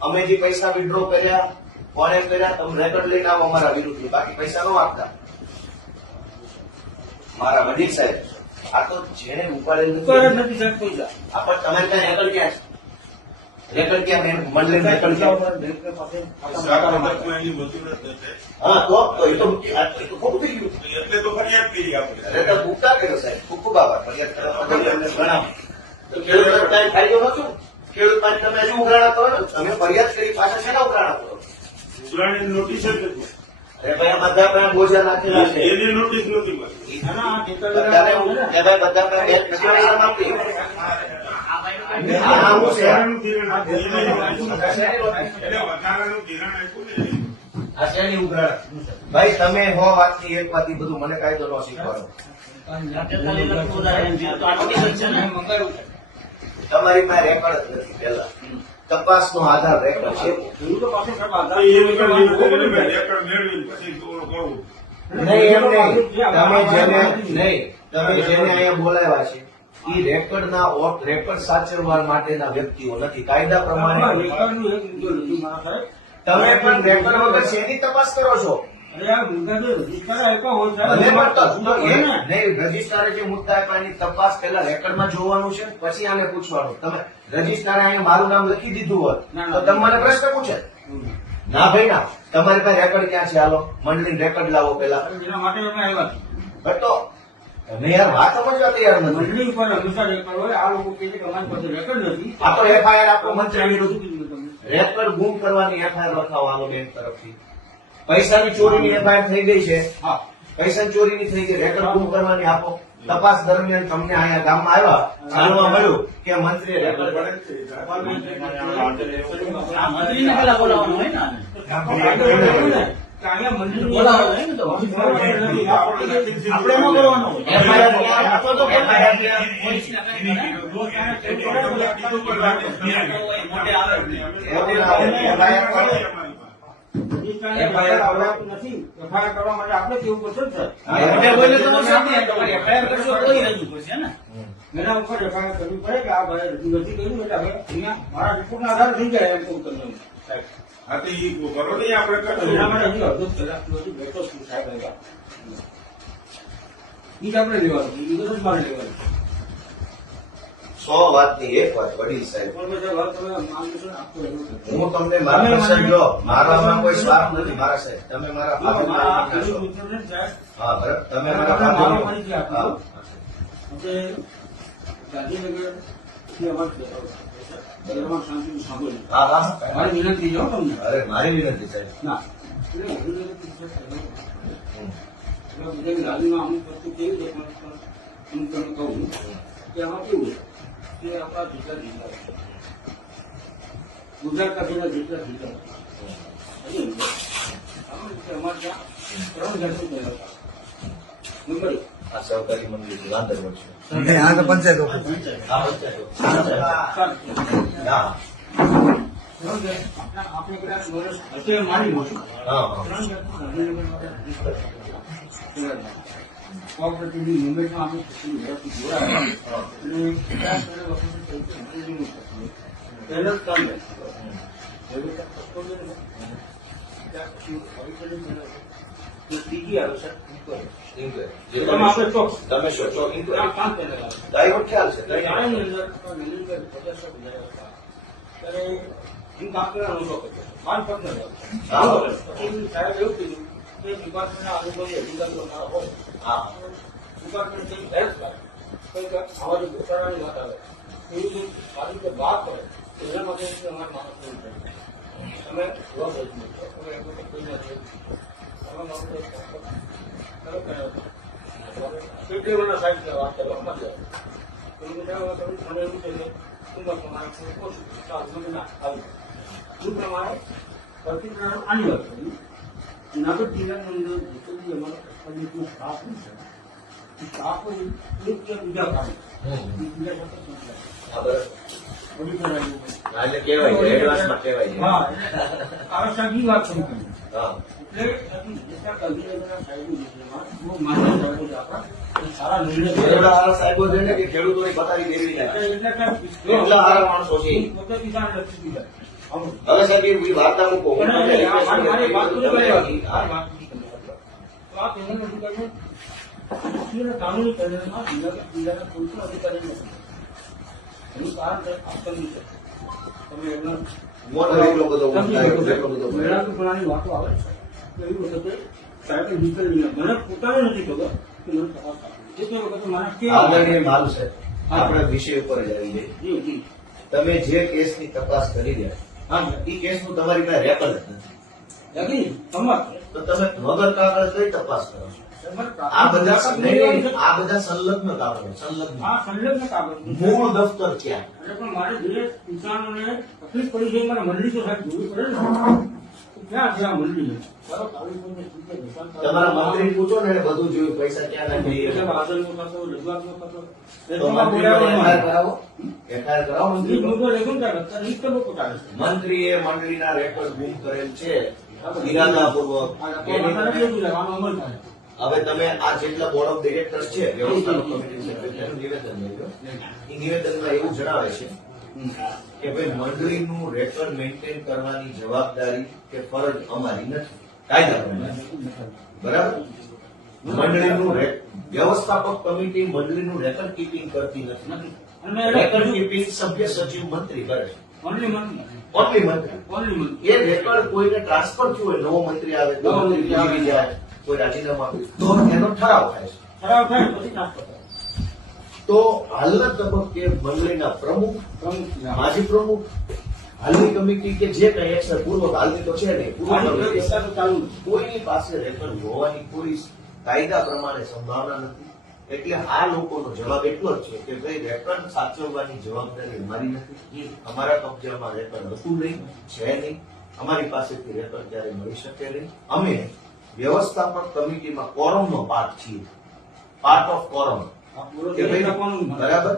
અમે જે પૈસા વિડ્રો કર્યા કોણે કર્યા તમે રેકોર્ડ લઈને આવો અમારા વિરુદ્ધ બાકી પૈસા ન આપતા મારા વડીલ સાહેબ આ તો જેને ઉપાડેલું ઉપર જ નથી સાહેબ પૈસા. આ પણ તમારી પાસે રેકોર્ડ ક્યાં છે રેકોર્ડ ક્યાં મેં મંડળી રેકોર્ડ ક્યાં બેંક પાસે સારા બાબતમાં એની મજૂર જ નથી. હા તો એ તો ખોટું થઈ ગયું એટલે તો ફરિયાદ કરી આપણે અરે તો ભૂકા કર્યો સાહેબ ખૂબ ખૂબ આભાર ફરિયાદ કરવા બદલ અમને જણાવો તો ખેડૂતોને કાંઈ ફાયદો નતો ખેડૂત માટે તમે હજુ ઉઘરાણા કરો ને તમે ફરિયાદ કરી પાછા શેના ઉઘરાણા કરો ઉઘરાણીની નોટિસ જ નથી. અરે ભાઈ આ બધા પાસે બોજા નાખેલા છે એની નોટિસ નથી મળી. આના આ ટેકર બધાને એ ભાઈ બધા પાસે બેંક નજીક આપી આ હું છે વધારાનું ધિરાણ આપ્યું. એટલે વધારાનું ધિરાણ આપ્યું ને આ શેની ઉઘરાણા ભાઈ તમે હો વાતની એક વાત ઈ બધું મને કાયદો ન શીખવાનો મંગાવ્યું છે. તમારી પાસે રેકોર્ડ જ નથી પેલા તપાસનો આધાર રેકોર્ડ છે ખેડૂતો પાસે સાહેબ આધાર એ રેકોર્ડ મેળવીને પછી થોડું કરવું. નહીં એમ નહીં તમે જેને અહીંયા બોલાવ્યા છે એ રેકોર્ડના રેકોર્ડ સાચવવા માટેના વ્યક્તિઓ નથી કાયદા પ્રમાણે રેકર્ડનું એક મુદ્દો નથી મારા તમે સાહેબ. પણ રેકોર્ડ વગર શેની તપાસ કરો છો અરે આ મુદ્દા જે રજીસ્ટર આપ્યા હોય ભલે સાહેબ, પણ તો મુદ્દા હોય ને. નહીં રજીસ્ટ્રારે જે મુદ્દા આપ્યા એની તપાસ પેલા રેકોર્ડમાં જોવાનું છે પછી આને પૂછવાનું તમે રજીસ્ટ્રારે અહીંયા મારું નામ લખી દીધું હોત ના, તો ના. તમે મને પ્રશ્ન પૂછે ના ભાઈ ના તમારી પાસે રેકોર્ડ ક્યાં છે હાલો મંડળી રેકોર્ડ લાવો પેલા અરે જેના માટે અમે આવ્યા છીએ. બસ તો તમે યાર વાત સમજવા તૈયાર નથી મંડળી ઉપર હંમેશા રેકર્ડ હોય. આ લોકો કહે છે કે અમારી પાસે રેકર્ડ નથી. આ તો એફઆઈઆર આપો મંત્રી શું વિરુદ્ધ કીધું તમને? રેકોર્ડ ગુમ કરવાની એફઆઈઆર લખાવો આનો બેંક તરફથી પૈસાની ચોરીની એફઆઈઆર થઈ ગઈ છે હા. પૈસાની ચોરીની થઈ ગઈ રેકોર્ડ ગુમ કરવાની આપો તપાસ દરમિયાન તમને અહીંયા ગામમાં આવ્યા જાણવા મળ્યું કે મંત્રીએ રેકોર્ડ આ મંત્રીને પેલા બોલાવવાનું હોય ને આને. કે અહીંયા મંત્રીને બોલાવવાનું હોય ને તો. આપણે એમાં બોલાવવાનું હોય. એફઆઈઆર આપો તો એફઆઈઆર FIR કરવાનું નથી. FIR કરવા માટે આપણે કેવું પડશે ને સર? એના ઉપર FIR કરવી પડે કે આ ભાઈ રજૂ નથી કર્યું એટલે હવે અહીંયા મારા રિપોર્ટના આધારે થઈ જાય એમ કહું તમને. હા તો ઈ કરો ને આપણે એના કરશું. માટે હજી અડધો કલાક સુધી બેઠો છું સાહેબ અહીંયા. ઈ જ આપણે લેવાનું છે. ઈ બધું જ મારે લેવાનું છે. 100 વાતની એક વાત વડીલ સાહેબ પણ બધા વાત તમે માંગો છો ને આપો એવું છે. હું તમને માર્ગદર્શન જો મારામાં કોઈ સ્વાર્થ નથી મારા સાહેબ તમે મારા જો, મારા આ ફાધર ખેડૂત મિત્રોને જ સાહેબ હા બરાબર તમે તમે મારા મારો ફાધર પરિચય આપો. હા એટલે ગાંધીનગર થી અમારે શાંતિ સાંભળ્યું હા હા મારી વિનંતી છે હો તમને અરે મારી વિનંતી સાહેબ ના એટલે ગાંધીનગર હમ. બધાની લાદીમાં અમુક વસ્તુ કેવી છે પણ હું તમને કહું કે આમાં કેવું છે કે આપણા જેટલા જિલ્લા છે ગુજરાત કાઢીના જેટલા જિલ્લા છે અમારે ત્યાં 3 જાતની તૈયાર નંબર એક, આ સહકારી મંડળી છે ગાંધીનગર છે નહીં, આ તો પંચાયત ઓફિસ. હા પંચાયત. હા આપણે કદાચ વર્ષ અત્યારે મારી મોટું હા હા 3 જાતનું ગાંધીનગર માટે કોઓપરેટિવની મુંબઈમાં આપણે કેટલી વ્યવસ્થિત જોડાયા અને 50 વખત પહેલા જ કામ ત્રીજી આવે છે એમાં આપણે ચોક્કસ તમે શું છો આ 5 પેનલ આવે ડાયવર્ટ ખ્યાલ છે ત્યારે શાળાની અંદર મેનેજર 50 હતા ત્યારે હું કામ કરવાનો શોખ હતો 5 પર્સનલ પછી સાહેબ એવું કીધું કે ડિપાર્ટમેન્ટના અનુભવી અધિકારીઓ અમારા હોય હા ડિપાર્ટમેન્ટ કંઈક હેલ્પ કરે કંઈક અમારી ઘટાડાની વાત આવે એવી કંઈક સારી રીતે વાત કરે તો એના માટે અમારે માણસ કરવું પડે અમે જવાબ દઈશું અમે એમ કોઈ નથી કેટલી વર્ષ સાહેબ વાત કરવા મજા આવે તમે એવું છે કે ઉંમર પ્રમાણે ઓછું સારું મને ના આવી એ પ્રમાણે પ્રતિક્રિયા આની વાત કરી જુનાગઢ જિલ્લાની અંદર જેટલો બી અમારો કસ્ટમરનો સ્ટાફ છે એ સ્ટાફ એક કે બીજા કામ બીજા સાથે હા બરાબર ઓડિટર આવ્યું હા, એટલે કહેવાય છે એડવાન્સમાં કહેવાય છે હા આવશ્યક વાત કરી તમે હા એટલે જેટલા ગાંધીનગરના સાહેબની વિષયમાં બહુ માન્ય સાહેબો છે આપણા એ સારા નિર્ણય એવડા હારા સાહેબો છે ને કે ખેડૂતોની પથારી દેવી નાખે એટલે એટલા હારા માણસો છે પોતે કિસાન લક્ષી દીધા આવું હવે સાહેબ એ વાર્તા મૂકો હું તમને મારી request કરું. મારી વાત પૂરી તમે- કરવાની. હા. મારી વાત પૂરી કરવાની. તો આ પેનલ અધિકારીઓ કાનૂની પેનલમાં જિલ્લાના કોઈ પણ અધિકારી નથી એનું કારણ છે આપવાની છે તમે એમના મોટો એટલો બધો એટલો બધો મેળાપણાની વાતો આવે છે એવી વખતે સાહેબે નીકળીને મને પોતાને નથી ખબર કે મને તપાસ આપી જે તે વખતે મને કેવા આદરણીય માલ સાહેબ આપણા વિષય ઉપર જ આવી જાય જી જી તમે જે કેસની તપાસ કરી રહ્યા હા એ કેસનું તમારી પાસે રેકર્ડ જ નથી યાદી સમજ તો તમે વગર કાગળ કઈ તપાસ કરો છો આ બધા આ બધા સંલગ્ન કાગળો સંલગ્ન આ સંલગ્ન કાગળ મૂળ દફતર ક્યાં એટલે પણ મારે જે કિસાનોને તકલીફ પડી છે મારે મંડળી તો સાહેબ જોવી પડે ને તો ક્યાં છે આ મંડળી ચાલો તાલુકોને સીધે નિશાન કરો. તમારા મંત્રી પૂછો ને એને બધું જોયું પૈસા ક્યાં નાખી એટલે આદરનો થતો, રજૂઆતનો થતો. એ તો તો આ મંત્રીનો બોલાવે FIR કરાવો FIR કરાવો મંત્રી મંત્રીનો. મુદ્દો લેખું ને અત્યારે ઈ તો પોતાને છે. મંત્રીએ મંડળીના રેકોર્ડ ગુમ કરેલ છે ઇરાદાપૂર્વક એની તમે- હવે તમે આ જેટલા બોર્ડ ઓફ ડિરેક્ટર્સ છે વ્યવસ્થાપક કમિટી સેક્રેટરીનું નિવેદન લઈ લો. એ નિવેદનમાં એવું જણાવે છે કે ભાઈ મંડળીનું રેકોર્ડ મેન્ટેન કરવાની જવાબદારી કે ફરજ અમારી નથી કાયદા પ્રમાણે બરાબર મંડળીનું વ્યવસ્થાપક કમિટી મંડળીનું રેકોર્ડ કીપિંગ કરતી નથી અને રેકોર્ડ કીપિંગ સભ્ય સચિવ મંત્રી કરે છે ઓનલી મંત્રી ઓનલી મંત્રી ઓનલી મંત્રી એ રેકોર્ડ કોઈને ટ્રાન્સફર થયું હોય નવો મંત્રી આવે તો નવો મંત્રી આવે. જીવી જાય કોઈ રાજીનામા આપે તો એનો ઠરાવ થાય છે ખરાબ થાય પછી ટ્રાન્સફર થાય તો હાલના તબક્કે મંડળીના પ્રમુખ પ્રમુખ માજી પ્રમુખ હાલની કમિટી કે જે કઈ એક્શન પૂર્વ હાલની તો છે નહીં પૂર્વ કમિટી તો ચાલુ છે. કોઈની પાસે રેકોર્ડ હોવાની કોઈ કાયદા પ્રમાણે સંભાવના નથી એટલે આ લોકોનો જવાબ એટલો જ છે કે ભાઈ રેકોર્ડ સાચવવાની જવાબદારી અમારી નથી અમારા કબજામાં રેકોર્ડ હતું નહીં છે નહીં અમારી પાસેથી રેકોર્ડ ક્યારે મળી શકે નહીં અમે વ્યવસ્થાપક કમિટીમાં કોરમનો પાર્ટ છીએ પાર્ટ ઓફ કોરમ આ પૂરો કે દેશ ભાઈ આપવાનું બરાબર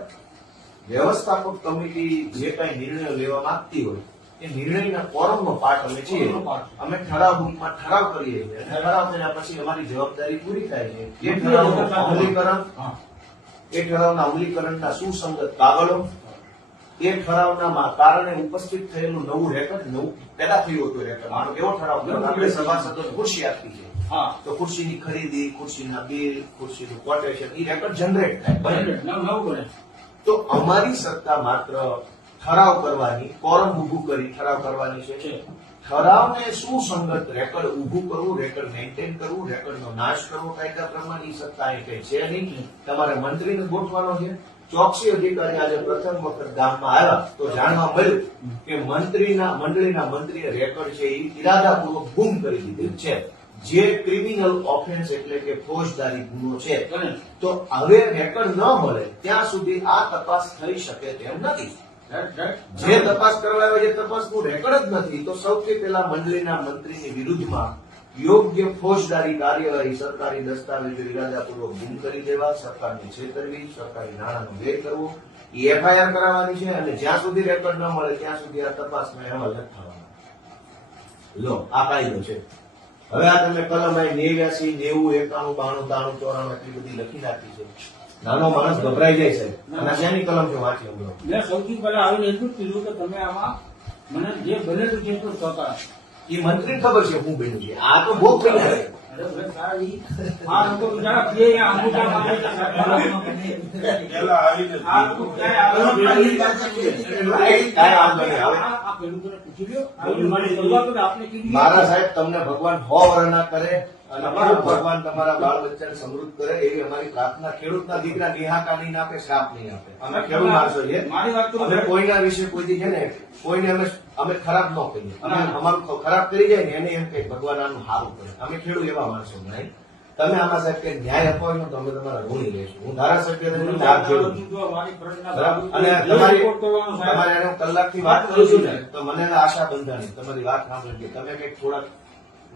વ્યવસ્થાપક કમિટી જે કઈ નિર્ણયો લેવા માંગતી હોય એ નિર્ણયના કોરમનો પાર્ટ અમે છીએ કોરમનો part. અમે ઠરાવ રૂપમાં ઠરાવ કરીએ છીએ અને ઠરાવ કર્યા પછી અમારી જવાબદારી પૂરી થાય છે એ ઠરાવનું અમલીકરણ હા એ ઠરાવના અમલીકરણના સુસંગત કાગળો એ ઠરાવના કારણે ઉપસ્થિત થયેલું નવું રેકોર્ડ નવું પેદા થયું હતું રેકોર્ડ આનો કેવો ઠરાવ કર્યો? આપણે સભાસદોને ખુરશી આપી છે હા તો ખુરશીની ખરીદી ખુરશીના બિલ ખુરશીનું કોટેશન એ રેકોર્ડ જનરેટ થાય બરાબર? નવ બને તો અમારી સત્તા માત્ર ઠરાવ કરવાની કોરમ ઊભું કરી ઠરાવ કરવાની છે ઠરાવને સુસંગત રેકોર્ડ ઊભું કરવું રેકોર્ડ મેન્ટેન કરવું રેકોર્ડનો નાશ કરવો કાયદા પ્રમાણે ઈ સત્તા અહીં કઈ છે નહીં તમારે મંત્રીને ગોઠવાનો છે ચોકસી અધિકારી આજે પ્રથમ વખત ગામમાં આવ્યા તો જાણવા મળ્યું કે મંડળીના મંત્રીએ રેકર્ડ છે એ ઇરાદાપૂર્વક ગુમ કરી દીધેલ છે, જે ક્રિમિનલ ઓફેન્સ એટલે કે ફોજદારી ગુનો છે. તો હવે રેકર્ડ ન મળે ત્યાં સુધી આ તપાસ થઈ શકે તેમ નથી. જે તપાસ કરવા આવે જે તપાસનું રેકર્ડ જ નથી, તો સૌથી પહેલા મંડળીના મંત્રીની વિરુદ્ધમાં યોગ્ય ફોજદારી કાર્યવાહી, સરકારી દસ્તાવેજો ઇરાદાપૂર્વક ગુમ કરી દેવા, સરકારની છેતરવી, સરકારી નાણાંનો વ્યય કરવો, એ એફઆઈઆર કરાવવાની છે. અને જ્યાં સુધી રેકર્ડ ન મળે ત્યાં સુધી આ તપાસનો અહેવાલ નથી થવાનો. લો, આ કાયદો છે. હવે આ તમે કલમ 89, 90, 91, 92, 93, 94 એટલી બધી લખી નાખી છે. નાનો માણસ ગભરાઈ જાય છે. અને શેની કલમ છે વાંચી હમણાં. મેં સૌથી પહેલા આવીને એટલું જ કીધું કે તમે આમાં મને જે બનેલું છે તો સહકાર. એ મંત્રી ખબર છે હું બન્યું છે. આ તો બહુ બન્યું છે. અરે ભાઈ સારી, આ લોકો બિચારા બે અહીંયા અંગૂઠા કાપે છે. પેલા આવીને આ લોકો ક્યાંય આવ્યા નથી. કાંઈ વાંધો નહીં. હવે આ પેલું તને પૂછી લ્યો. આ પેલું મારી શરૂઆત તો આપણે કીધી. મારા સાહેબ તમને ભગવાન 100 વર્ષ ના કરે અને ખૂબ ભગવાન તમારા બાળ બચ્ચાને સમૃદ્ધ કરે એવી અમારી પ્રાર્થના. ખેડૂતના દીકરા નિહાકા નહીં આપે, શ્રાપ નહીં આપે. અમે ખેડૂત માણસો છીએ. મારી વાત તો અમે કોઈના વિશે કોઈથી છે ને કોઈને અમે ખરાબ ન કહીએ. અમે અમારું ખરાબ કરી જાય ને એને એમ કે ભગવાન આનું સારું કરે. અમે ખેડૂત એવા માણસો નહીં. તમે આમાં સાહેબ કે ન્યાય અપાવશો તો અમે તમારા ઋણી રહીશું. હું ધારાસભ્ય તરીકે તમને હાથ જોડું છું. બરાબર? અને તમારે એને હું કલાકથી વાત કરું છું ને તો મને આશા બંધાણી તમારી વાત સાંભળી. તમે કઈક થોડાક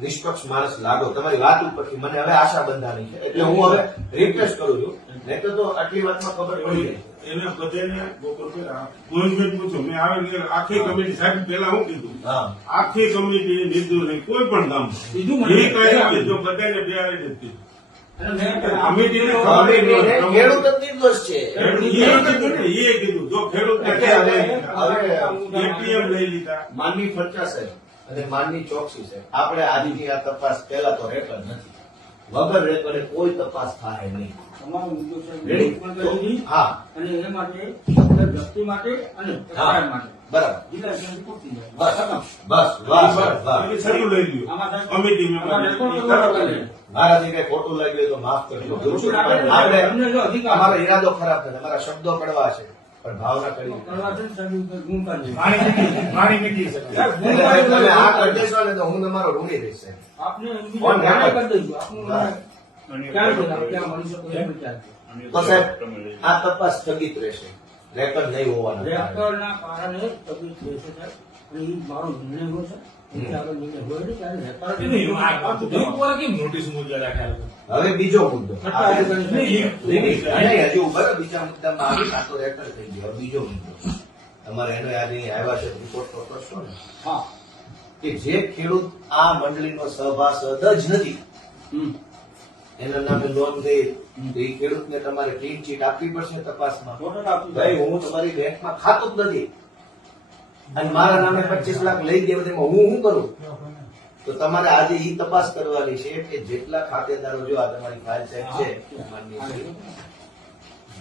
નિષ્પક્ષ માણસ લાગો. તમારી વાત ઉપરથી મને હવે આશા બંધાણી છે. એટલે હું હવે રિક્વેસ્ટ કરું છું. નહીં તો આટલી વાતમાં ખબર પડી જાય. એને બધાને બપોર પહેલા ગોવિંદભાઈ પૂછ્યું, મેં આવે ને આખી કમિટી સાહેબ પેલા હું કીધું, હા. આખી કમિટી લીધું નહીં કોઈ પણ ગામમાં. બીજું મને એ કઈ લીધું બધાને બેહાડી દીધી. અને મેં કમિટીને કમિટીને ખેડૂત જ નિર્દોષ છે. એ કીધું જો ખેડૂત એટલે હવે એટીએમ લઈ લીધા. માનની ફરચા સાહેબ અને માનની ચોકસી સાહેબ આપણે આજની આ તપાસ પહેલા તો રેકર્ડ નથી. વગર રેકર્ડે કોઈ તપાસ થાય નહીં. તમારો મુદ્દો છે રેડી? પણ કરી દીધી. હા, અને એ માટે વ્યક્તિ માટે અને સરકાર માટે બરાબર. જિલ્લા કેન્દ્ર પૂરતી જાય. બસ બસ વાહ સાહેબ, વાહ. એ છેલ્લું લઈ લ્યું આમાં સાહેબ કમિટી આમાં રેકોર્ડ મેમ્બર કરવા કરે. મારાથી કઈ ખોટું લાગ્યું હોય તો માફ કરજો. ખોટું લાગે તો આપણે તમને જો અધિકાર અમારો ઈરાદો ખરાબ નથી, અમારા શબ્દો કડવા છે પણ ભાવના કરી. કરવા છે ને સાહેબ ગુમ કરજો. મારી નીતિ છે. તમે આ કરી દેશો ને તો હું તમારો ઋણી રહીશ સાહેબ. આપને કોણ ન્યાય ન્યાય? કરી દઈશું. આપનું ક્યારે છે? ક્યાં મળી શકો એમ વિચારજો. તો સાહેબ આ તપાસ સ્થગિત રહેશે. રેકર્ડ નહીં હોવાના કારણે. રેકર્ડના કારણે તકલીફ રહેશે સાહેબ. અને એ મારો નિર્ણય હોય છે. એટલે આગળ નિર્ણય હોય નહીં ત્યારે રેકર્ડ નોટિસ મુદ્દા રાખ્યા લોકો. હવે બીજો મુદ્દો આપણે નહીં, હજુ ઉભા રહો. બીજા મુદ્દામાં આવી આ તો રેકર્ડ થઈ ગયો. હવે બીજો મુદ્દો તમારે એનો આજે અહીં આવ્યા છે રિપોર્ટ તો કરશો ને હા. કે જે ખેડૂત આ મંડળીનો સભાસદ જ નથી એના નામે લોન ગઈ તો એ ખેડૂતને તમારે ક્લીન ચીટ આપવી પડશે તપાસમાં. ફોટો આપી ભાઈ હું તમારી બેંકમાં ખાતું જ નથી અને મારા નામે 25 લાખ લઈ ગયા તેમાં હું શું કરું? તો તમારે આજે ઈ તપાસ કરવાની છે કે જેટલા ખાતેદારો જો આ તમારી ફાઇલ સાહેબ છે માનનીય છે,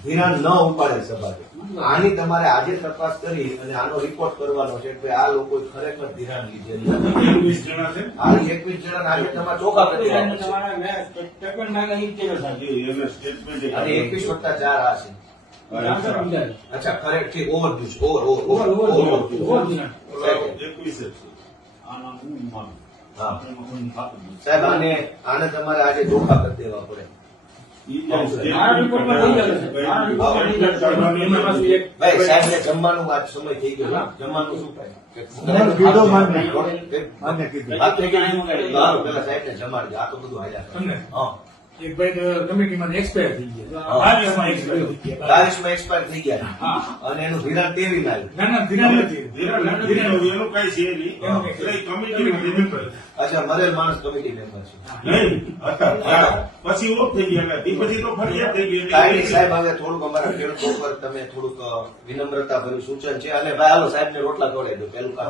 ધિરાણ ન ઉપાડે સભાએ. આની તમારે આજે તપાસ કરી અને આનો રિપોર્ટ કરવાનો છે કે આ લોકો ખરેખર ધિરાણ લીધેલું નથી. 21 જણા છે. આ 21 જણા આજે તમારે ચોખ્ખા કરી દેવાના છે. તમારા મેં સ્ટેટમેન્ટ માંગે એ કેવો સાહેબ? એને સ્ટેટમેન્ટ અને 21+4 આ છે. અચ્છા ખરેખર ઓવરડ્યુ છે. ઓવર. 21 જ છે. હા સાહેબ આને તમારે આજે ધોખા કરી દેવા પડે. મારા રિપોર્ટમાં થઈ ગયેલું છે. મારા રિપોર્ટમાં થઈ ગયેલું છે. એમાં પાછું એક ભાઈ સાહેબ ને જમવાનું આજ સમય થઈ ગયો. જમવાનું શું થાય? મને કીધું માન્ય. વાત થઈ ગઈ. સારું, પેલા સાહેબ ને જમાડજો. આ તો બધું હાલ્યા કરે. તમને હા. એક ભાઈ તો કમિટીમાં એક્સપાયર થઈ ગયા. 22 માં expire થઈ ગયા. 40 માં એક્સપાયર થઈ ગયા હા. અને એનું ધિરાણ તેવી માં આવ્યું. ના ના ધિરાણ નથી. ધીરજ નથી લીધું, એનું કઈ છે નહીં. એનું કઈ એટલે કમિટીમાં member. અચ્છા મરેલ માણસ કમિટી મેમ્બર છે. નહીં હતા. પછી ઓફ થઈ ગયા. એ પછી તો ફરિયાદ થઈ ગઈ. કાંઈ નહીં સાહેબ, હવે થોડુંક અમારા ખેડૂતો પર તમે થોડુંક વિનમ્રતા ભર્યું સૂચન છે. અને ભાઈ હાલો સાહેબ ને રોટલા ખવડાવી દો. પેલું કામ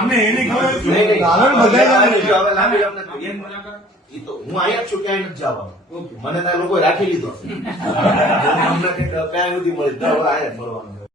અમને એની ખબર નહીં, નથી. નહીં. કારણ બધાને હવે લાંબી વાત નથી. ઈ તો હું અહીંયા જ છું, ક્યાંય નથી જવાનું. મને ત્યાં લોકોએ રાખી લીધો છે. અમને કંઈક ક્યાંય નથી મળી, દર વાર અહીંયા જ મળવાનું.